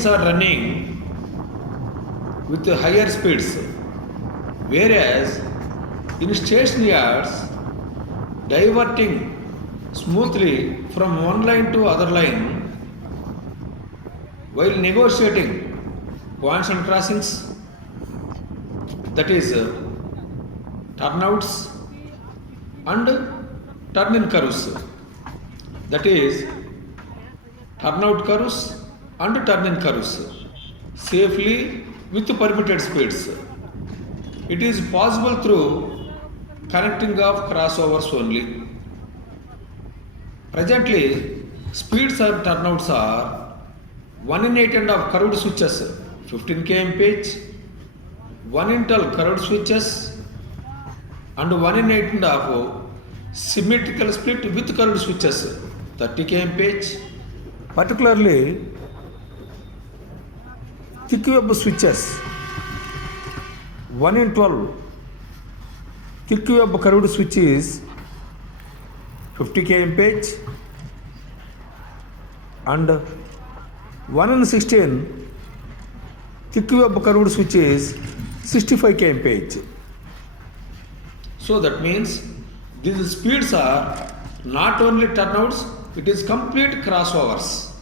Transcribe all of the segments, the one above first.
trains are running with higher speeds, whereas in station yards, diverting smoothly from one line to other line while negotiating points and crossings, that is turnouts and turn-in curves, that is turnout curves and turn-in curves, safely with permitted speeds. It is possible through connecting of crossovers only. Presently, speeds and turnouts are 1 in 8 and of curved switches 15 kmph, 1 in 12 curved switches, and 1 in 8 and of symmetrical split with curved switches 30 kmph. Particularly, thick web switches 1 in 12 thick web curved switch is 50 kmph and 1 in 16 thick web curved switch is 65 kmph. So that means these speeds are not only turnouts, it is complete crossovers.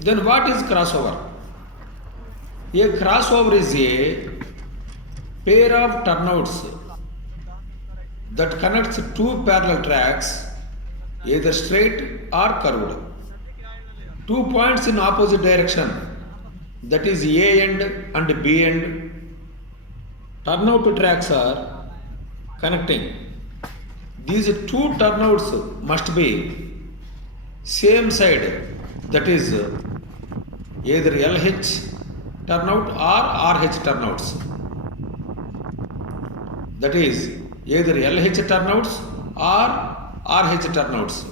Then what is crossover? A crossover is a pair of turnouts that connects two parallel tracks, either straight or curved. 2 points in opposite direction, that is A end and B end. Turnout tracks are connecting. These two turnouts must be same side, that is either LH turnout or RH turnouts. That is either LH turnouts or RH turnouts.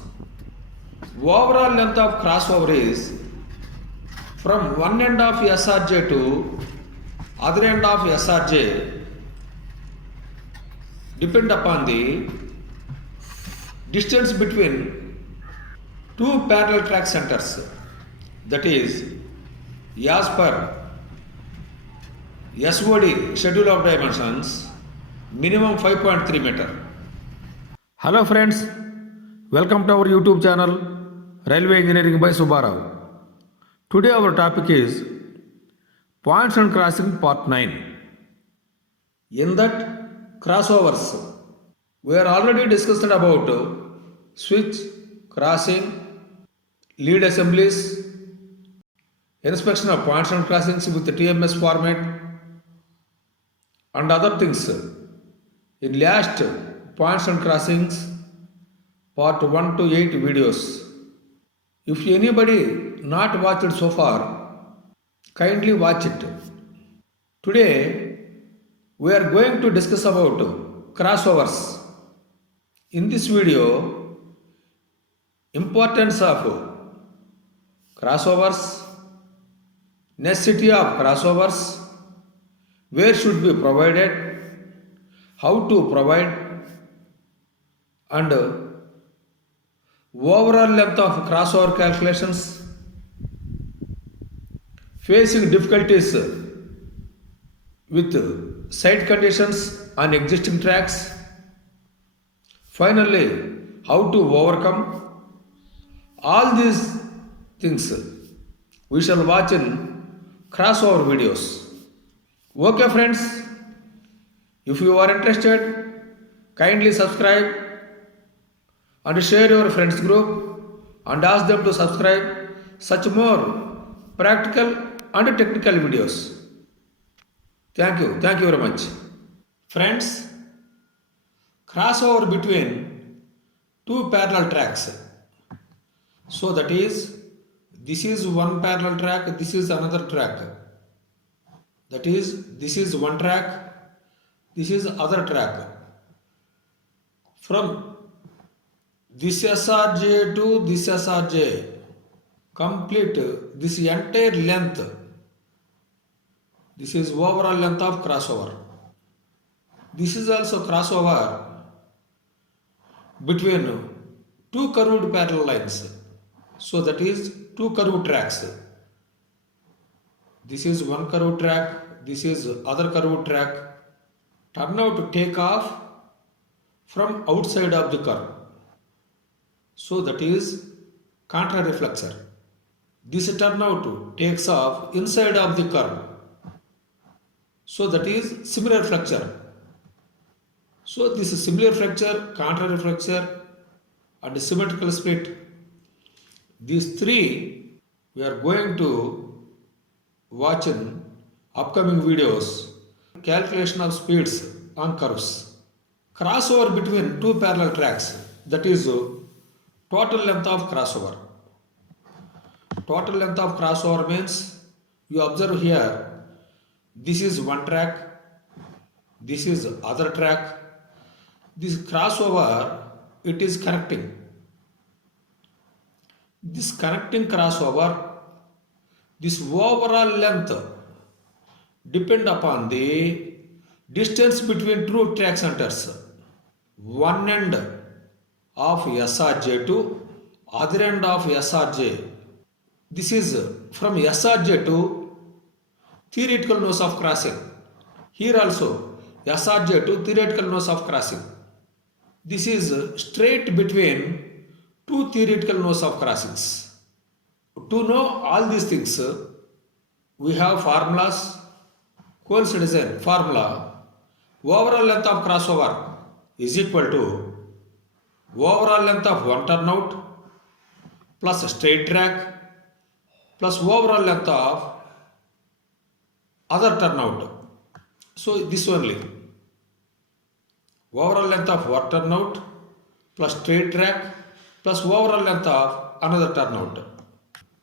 Overall length of crossover is from one end of SRJ to other end of SRJ depend upon the distance between two parallel track centers, that is as per SOD schedule of dimensions minimum 5.3 meter. Hello friends, welcome to our YouTube channel Railway Engineering by Subbarao. Today our topic is Points and Crossing Part 9. In that, crossovers. We are already discussed about switch, crossing, lead assemblies, inspection of points and crossings with the TMS format, and other things. In last points and crossings, part 1 to 8 videos. If anybody not watched so far, kindly watch it. Today, we are going to discuss about crossovers. In this video, importance of crossovers, necessity of crossovers, where should be provided, how to provide, and overall length of crossover calculations, facing difficulties with site conditions on existing tracks, finally how to overcome. All these things we shall watch in crossover videos. Okay friends, if you are interested, kindly subscribe and share your friends group and ask them to subscribe such more practical and technical videos. Thank you very much. Friends, crossover between two parallel tracks. So that is, this is one parallel track, this is another track. That is, this is one track, this is other track. From this SRJ to this SRJ, complete this entire length. This is overall length of crossover. This is also crossover between two curved parallel lines. So that is two curved tracks. This is one curved track, this is other curved track. Turn out to take off from outside of the curve. So that is contra-reflexor. This turnout takes off inside of the curve. So that is similar flexure. So this is similar flexure, contra-reflexor and symmetrical split. These three we are going to watch in upcoming videos. Calculation of speeds on curves. Crossover between two parallel tracks, that is total length of crossover. Total length of crossover means you observe here, this is one track, this is other track. This crossover, it is connecting. This connecting crossover, this overall length depend upon the distance between two track centers. One end of SRJ to other end of SRJ. This is from SRJ to theoretical nose of crossing. Here also SRJ to theoretical nose of crossing. This is straight between two theoretical nose of crossings. To know all these things, we have formulas. Coles design formula. Overall length of crossover is equal to overall length of one turnout plus straight track plus overall length of other turnout. So this only. Overall length of one turnout plus straight track plus overall length of another turnout.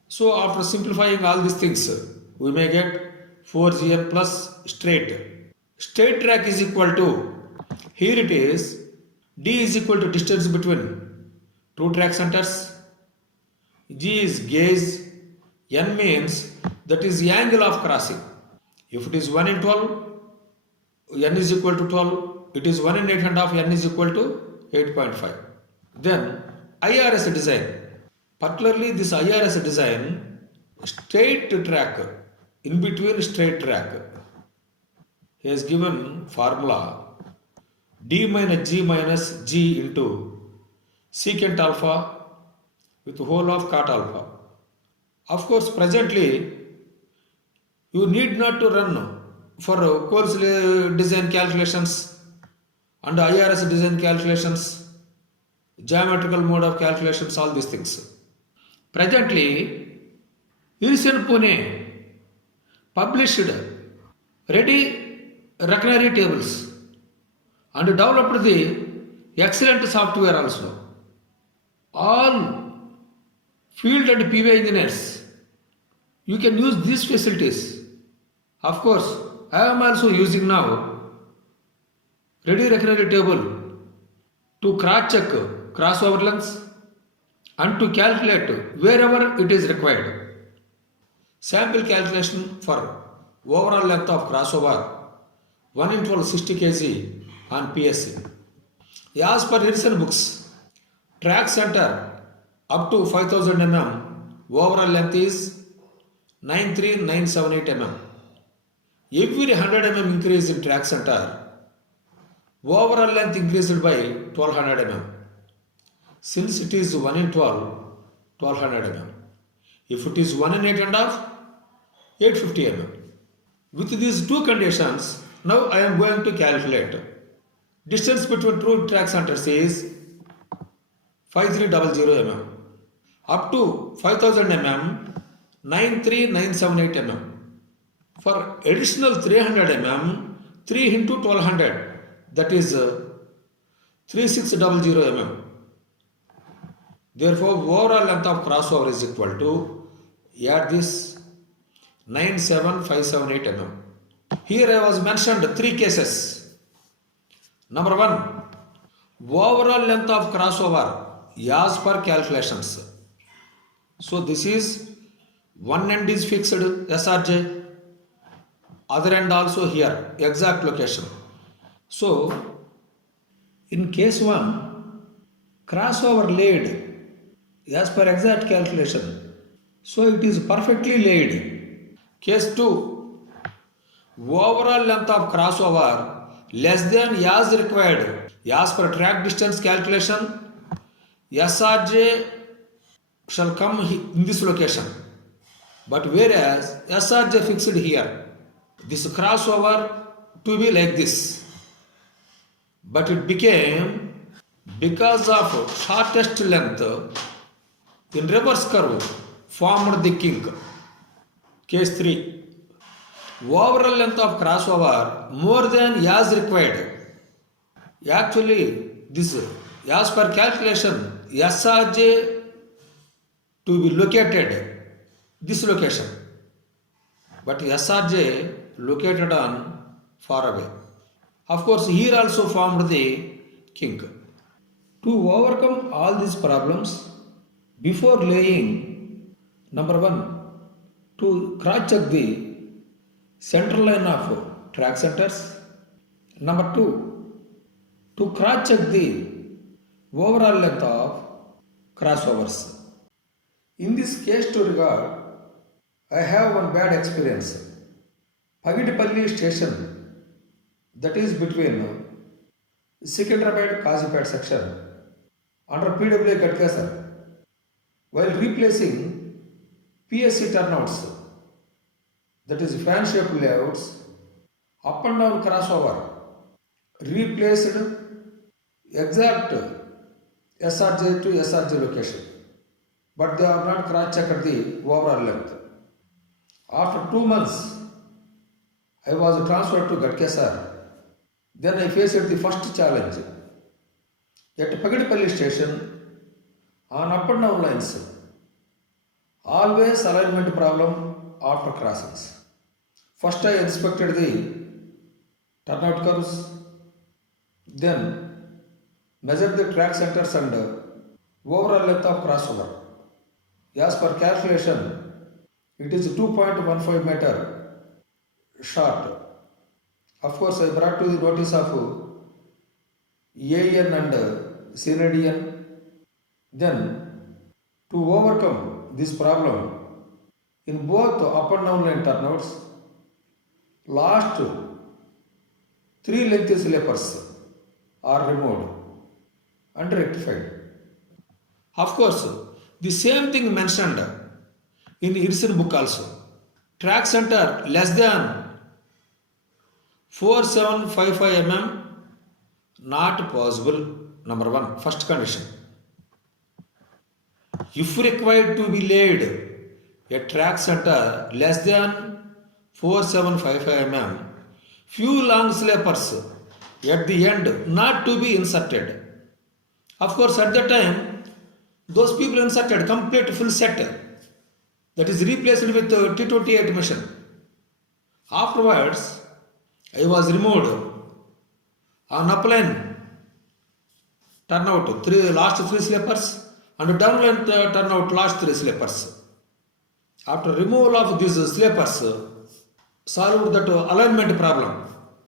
So after simplifying all these things, we may get 4gn plus straight. Straight track is equal to, here it is, d is equal to distance between two track centers, g is gauge, n means that is the angle of crossing. If it is 1 in 12, n is equal to 12. It is 1 in 8 and half, n is equal to 8.5. Then IRS design. Particularly this IRS design, straight track, in between straight track. He has given formula d minus g into secant alpha with whole of cot alpha. Of course, presently you need not to run for Coles design calculations and IRS design calculations, geometrical mode of calculations, all these things. Presently, Irsen Pune published ready reckonery tables and developed the excellent software also. All field and PV engineers, you can use these facilities. Of course, I am also using now ready reckonery table to cross check crossover lengths and to calculate wherever it is required. Sample calculation for overall length of crossover 1 in 12 60 kg on PSC. As per Hirson books, track center up to 5000 mm overall length is 93978 mm. Every 100 mm increase in track center, overall length increased by 1200 mm. Since it is 1 in 12, 1200 mm. If it is 1 in 8 and half, 850 mm. With these two conditions, now I am going to calculate. Distance between two track centers is 5300 mm. Up to 5000 mm, 93978 mm. For additional 300 mm, 3 into 1200, that is 3600 mm. Therefore, overall length of crossover is equal to, add this, 97578 mm. Here I was mentioned three cases. Number 1, overall length of crossover as per calculations. So this is one end is fixed SRJ, other end also here, exact location. So in case 1, crossover laid as per exact calculation. So it is perfectly laid. Case 2. Overall length of crossover less than as required. As per track distance calculation, SRJ shall come in this location. But whereas SRJ fixed here, this crossover to be like this. But it became, because of shortest length in reverse curve, formed the kink. Case 3. Overall length of crossover more than as required. Actually, this as per calculation, SRJ to be located this location, but SRJ located on far away. Of course, here also formed the kink. To overcome all these problems, before laying, number 1, to cross check the center line of track centers. Number 2, to cross check the overall length of crossovers. In this case to regard, I have one bad experience. Pagidipalli station, that is between Secunderabad Kazipet section under PWA Gadkesar, while replacing PSC turnouts, that is fan shaped layouts, up and down crossover, replaced exact SRJ to SRJ location, but they have not cross checked the overall length. After 2 months, I was transferred to Gadkesar. Then I faced the first challenge. At Pagidipalli station, on up and down lines, always alignment problem after crossings. First I inspected the turnout curves, then measured the track centers and overall length of crossover. As per calculation, it is 2.15 meter short. Of course, I brought to the notice of AN and CNDN. Then, to overcome this problem, in both up and down line turnouts, last 3 lengthy slippers are removed and rectified. Of course, the same thing mentioned in Irson book also. Track center less than 4755 mm not possible. Number 1, first condition. If required to be laid a track center less than 4755 mm, few long slippers at the end not to be inserted. Of course, at that time, those people inserted complete full set, that is replaced with T28 machine. Afterwards, I was removed on upline turnout last 3 slippers and downline turnout last 3 slippers. After removal of these slippers, solved that alignment problem.